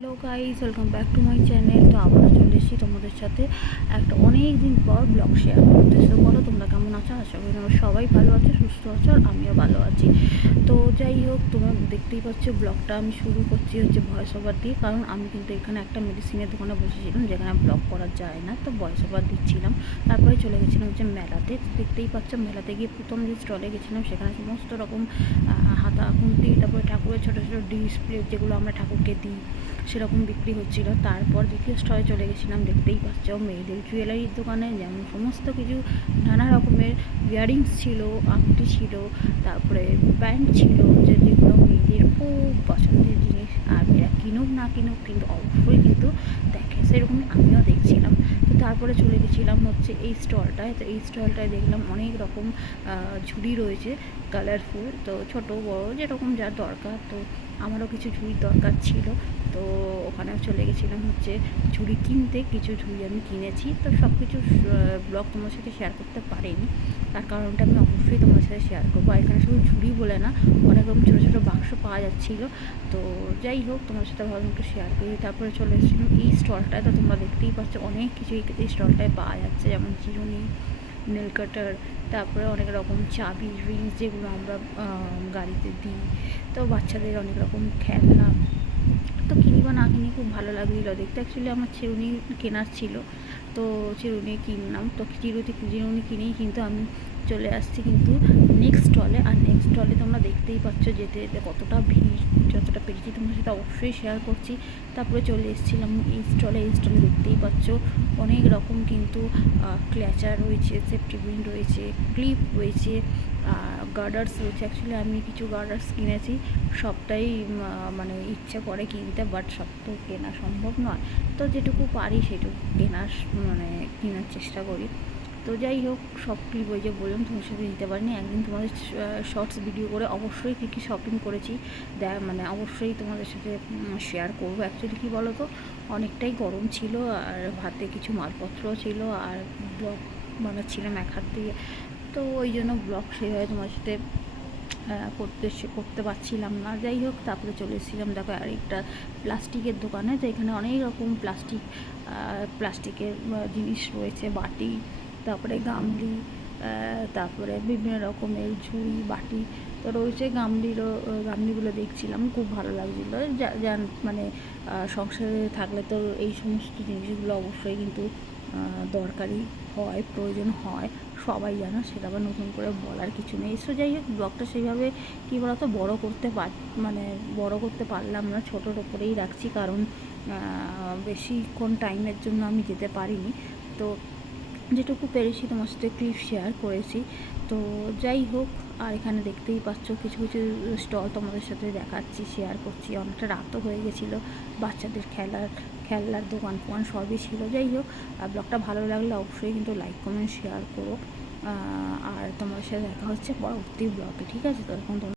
Hello guys welcome back to my channel তো আবারও চলে এসেছি তোমাদের সাথে একটা অনেক দিন পর ব্লগ শেয়ার করতে। তো বলো তোমরা কেমন আছো আশা করি তোমরা সবাই ভালো আছো, সুস্থ আছো আর আমিও ভালো আছি। তো যাই হোক, তোমরা দেখতেই পাচ্ছ ব্লগটা আমি শুরু করছি হচ্ছে ভয়েস ওভার দিয়ে। কারণ আমি কিন্তু এখানে একটা মেডিসিনের দোকানে বসেছিলাম যেখানে ব্লগ করা যায় না, তো ভয়েস ওভার দিচ্ছিলাম। তারপরে চলে গেছিলাম হচ্ছে মেলাতে। দেখতেই পাচ্ছ মেলাতে গিয়ে প্রথম যে স্টলে গেছিলাম, সেখানে সমস্ত রকম হাতা খুন্তি, তারপরে ঠাকুরের ছোটো ছোটো ডিসপ্লে যেগুলো আমরা ঠাকুরকে দিই, সেরকম বিক্রি হচ্ছিল। তারপর দ্বিতীয় স্টলে চলে গেছিলাম, দেখতেই পাচ্ছ মেয়েদের জুয়েলারির দোকানে, যেমন সমস্ত কিছু, নানা রকমের ইয়ারিংস ছিল, আংটি ছিল, তারপরে প্যান্ট ছিল, যে যেগুলো মেয়েদের খুব পছন্দের জিনিস। আর মেয়েরা কিনুক না কিনুক কিন্তু অবশ্যই কিন্তু দেখে। সেরকমই আমিও দেখছিলাম। তো তারপরে চলে গেছিলাম হচ্ছে এই স্টলটায়। তো এই স্টলটায় দেখলাম অনেক রকম ঝুড়ি রয়েছে কালারফুল তো ছোট, বড়, যেরকম যার দরকার। তো আমারও কিছু ঝুড়ির দরকার ছিল। তো ওখানেও চলে গেছিলাম হচ্ছে ঝুড়ি কিনতে, কিছু ঝুড়ি আমি কিনেছি। তো সব কিছু ব্লগ তোমার সাথে শেয়ার করতে পারিনি। তার কারণটা আমি অবশ্যই তোমার সাথে শেয়ার করব। আর এখানে শুধু ঝুড়ি বলে না, অনেক রকম ছোটো ছোটো বাক্স পাওয়া যাচ্ছিল। তো যাই হোক তোমার সাথে ভাবলাম একটু শেয়ার করি। তারপরে চলে এসেছিলাম এই স্টলটায়। তো তোমরা দেখতেই পাচ্ছ, অনেক কিছু এই- এই স্টলটায় পাওয়া যাচ্ছে। যেমন চিরুনি নেল কাটার তারপরে অনেক রকম চাবি রিংস যেগুলো আমরা গাড়িতে দিই। তো বাচ্চাদের অনেক রকম খেলনা তো কিনি না কিনি খুব ভালো লাগছিল। দেখতে অ্যাকচুয়ালি আমার চিরুনি কেনার ছিল। তো চিরুনি কিনলাম। তো চিরুনি চিরুনি কিনেই কিন্তু আমি চলে আসছি কিন্তু নেক্সট স্টলে আর নেক্সট স্টলে তোমরা দেখতেই পাচ্ছ যেতে যেতে কতটা ভিড়, যতটা পেরেছি তোমরা সেটা অবশ্যই শেয়ার করছি। তারপরে চলে এসেছিলাম এই স্টলে এই স্টলে দেখতেই পাচ্ছ অনেক রকম কিন্তু ক্ল্যাচার রয়েছে সেফটি পিন রয়েছে ক্লিপ রয়েছে। গার্ডার্স রয়েছে। অ্যাকচুয়ালি আমি কিছু গার্ডার্স কিনেছি। সবটাই মানে ইচ্ছে করে কিনতে বাট সব তো কেনা সম্ভব নয়। তো যেটুকু পারি, সেটুকু কেনার মানে কেনার চেষ্টা করি। তো যাই হোক, সব ক্লিপ ওই যে বললাম, তোমার সাথে দিতে পারিনি। একদিন তোমাদের শর্টস ভিডিও করে অবশ্যই কী কী শপিং করেছি মানে অবশ্যই তোমাদের সাথে শেয়ার করব। অ্যাকচুয়ালি কী বলো তো অনেকটাই গরম ছিল, আর হাতে কিছু মালপত্রও ছিল, আর ব্লগ বানাচ্ছিলাম এক হাত দিয়ে। তো ওই জন্য ব্লগ সেভাবে তোমার সাথে করতে সে- করতে পারছিলাম না। যাই হোক, তারপরে চলে এসেছিলাম দেখো আরেকটা প্লাস্টিকের দোকানে, তো এখানে অনেক রকম প্লাস্টিক প্লাস্টিকের জিনিস রয়েছে, বাটি, তারপরে গামলি তারপরে বিভিন্ন রকমের ঝুড়ি, বাটি তো রয়েছে গামলিরও গামলিগুলো দেখছিলাম, খুব ভালো লাগছিল। যান মানে সংসারে থাকলে তো এই সমস্ত জিনিসগুলো অবশ্যই কিন্তু দরকারি হয়, প্রয়োজন হয়, সবাই জানো, সেটা আবার নতুন করে বলার কিছু নেই। সো যাই হোক, ব্লগটা সেইভাবে, কী বলতো, বড় করতে পার মানে বড় করতে পারলাম না, ছোটোর ওপরেই রাখছি, কারণ বেশিক্ষণ টাইমের জন্য আমি যেতে পারিনি। তো যেটুকু পেরেছি তোমার সাথে ক্লিপ শেয়ার করেছি। তো যাই হোক, আর এখানে দেখতেই পাচ্ছ, কিছু কিছু স্টল তোমাদের সাথে দেখাচ্ছি শেয়ার করছি। অনেকটা রাতও হয়ে গেছিল, বাচ্চাদের খেলার, খেলনার দোকান ফোকান সবই ছিল। যাই হোক ব্লগটা ভালো লাগলে অবশ্যই কিন্তু লাইক কমেন্ট শেয়ার করো। আর তোমার সাথে দেখা হচ্ছে পরবর্তী ব্লগে, ঠিক আছে? তো এখন তোমরা